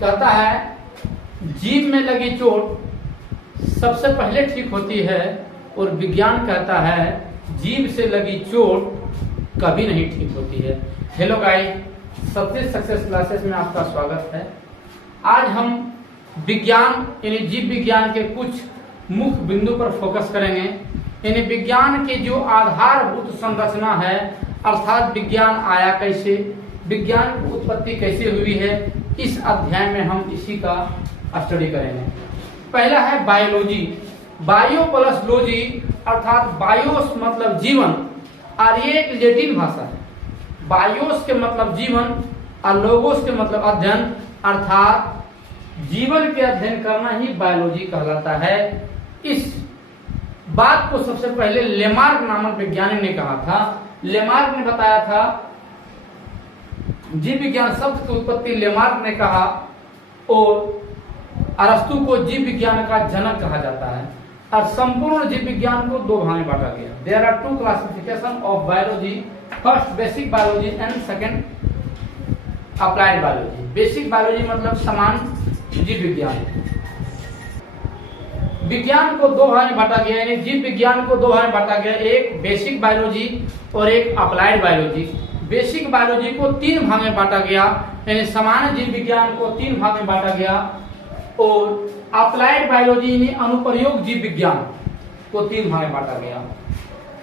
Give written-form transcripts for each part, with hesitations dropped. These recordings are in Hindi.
कहता है जीभ में लगी चोट सबसे पहले ठीक होती है, और विज्ञान कहता है जीभ से लगी चोट कभी नहीं ठीक होती है। हेलो गाइस, सबसे सक्सेस क्लासेस में आपका स्वागत है। आज हम विज्ञान यानी जीव विज्ञान के कुछ मुख्य बिंदु पर फोकस करेंगे। यानी विज्ञान के जो आधारभूत संरचना है, अर्थात विज्ञान आया कैसे, विज्ञान की उत्पत्ति कैसे हुई है, इस अध्याय में हम इसी का स्टडी करेंगे। पहला है बायोलॉजी। बायो प्लस लॉजी अर्थात बायोस मतलब जीवन, और ये एक लैटिन भाषा है। बायोस के मतलब जीवन और लोगोस के मतलब अध्ययन, अर्थात जीवन के अध्ययन करना ही बायोलॉजी कहलाता है। इस बात को सबसे पहले लेमार्क नामक वैज्ञानिक ने कहा था। लेमार्क ने बताया था, जीव विज्ञान शब्द की उत्पत्ति लेमार्क ने कहा, और अरस्तु को जीव विज्ञान का जनक कहा जाता है। और संपूर्ण जीव विज्ञान को दो भाग में बांटा गया। There are two classification of biology, first basic biology and second applied biology. Basic biology मतलब सामान्य जीव विज्ञान। विज्ञान को दो भाग में बांटा गया, यानी जीव विज्ञान को दो भाग में बांटा गया, एक बेसिक बायोलॉजी और एक अप्लाइड बायोलॉजी। बेसिक बायोलॉजी को तीन भाग में बांटा गया, यानी सामान्य जीव विज्ञान को तीन भाग में बांटा गया, और अप्लाइड बायोलॉजी यानी अनुप्रयोग जीव विज्ञान को तीन भाग में बांटा गया।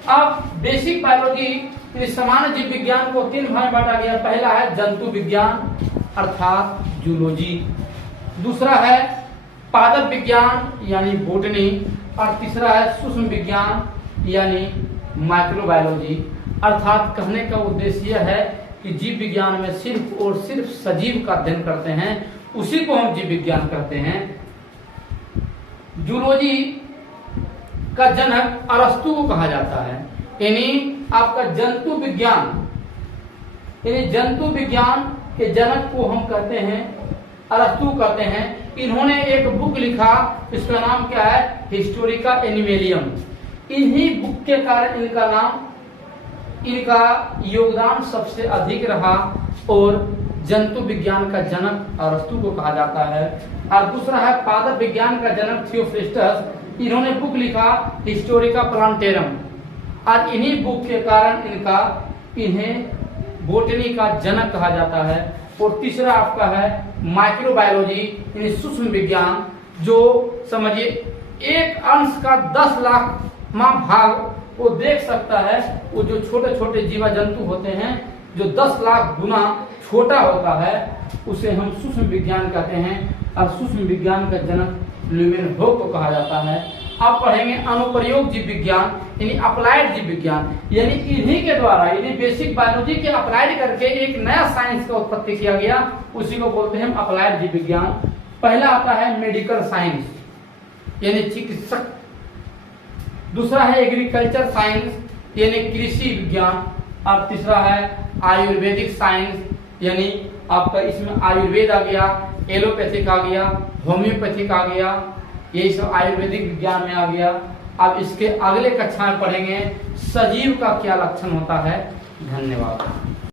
अब बेसिक बायोलॉजी यानी सामान्य जीव विज्ञान को तीन भाग में बांटा गया। पहला है जंतु विज्ञान अर्थात जूलॉजी, दूसरा है पादप विज्ञान यानी बॉटनी, और तीसरा है सूक्ष्म विज्ञान यानी माइक्रोबायोलॉजी। अर्थात कहने का उद्देश्य यह है कि जीव विज्ञान में सिर्फ और सिर्फ सजीव का अध्ययन करते हैं, उसी को हम जीव विज्ञान कहते हैं। जूलॉजी का जनक अरस्तु को कहा जाता है, यानी आपका जंतु विज्ञान, यानी जंतु विज्ञान के जनक को हम कहते हैं अरस्तु कहते हैं। इन्होंने एक बुक लिखा, इसका नाम क्या है, हिस्टोरिका एनिमेलियम। इन्हीं बुक के कारण इनका योगदान सबसे अधिक रहा, और जंतु विज्ञान का जनक अरस्तु को कहा जाता है। और दूसरा है पादप विज्ञान का जनक थियोफ्रिस्टस। इन्होंने बुक लिखा हिस्टोरिका प्लांटेरम, और इन्हीं बुक के कारण इन्हें बॉटनी का जनक कहा जाता है। और तीसरा आपका है माइक्रोबायोलॉजी यानी सूक्ष्म विज्ञान, जो समझिए एक अंश का 10 लाखवां भाग को देख सकता है। वो जो छोटे छोटे जीवा जंतु होते हैं जो 10 लाख गुना छोटा होता है, उसे हम सूक्ष्म विज्ञान कहते हैं। और सूक्ष्म विज्ञान का जनक ल्यूमेनहोक को कहा जाता है। अब पढ़ेंगे अनुप्रयोग जीव विज्ञान यानी अप्लाइड जीव विज्ञान, यानी इन्हीं के द्वारा यानी बेसिक बायोलॉजी के अप्लाइड करके एक नया साइंस का उत्पत्ति किया गया, उसी को बोलते हैं अप्लाइड जीव विज्ञान। पहला आता है मेडिकल साइंस यानी चिकित्सक, दूसरा है एग्रीकल्चर साइंस यानी कृषि विज्ञान, और तीसरा है आयुर्वेदिक साइंस यानी आपका इसमें आयुर्वेद आ गया, एलोपैथिक आ गया, होम्योपैथिक आ गया, यही सब आयुर्वेदिक विज्ञान में आ गया। अब इसके अगले कक्षा में पढ़ेंगे सजीव का क्या लक्षण होता है। धन्यवाद।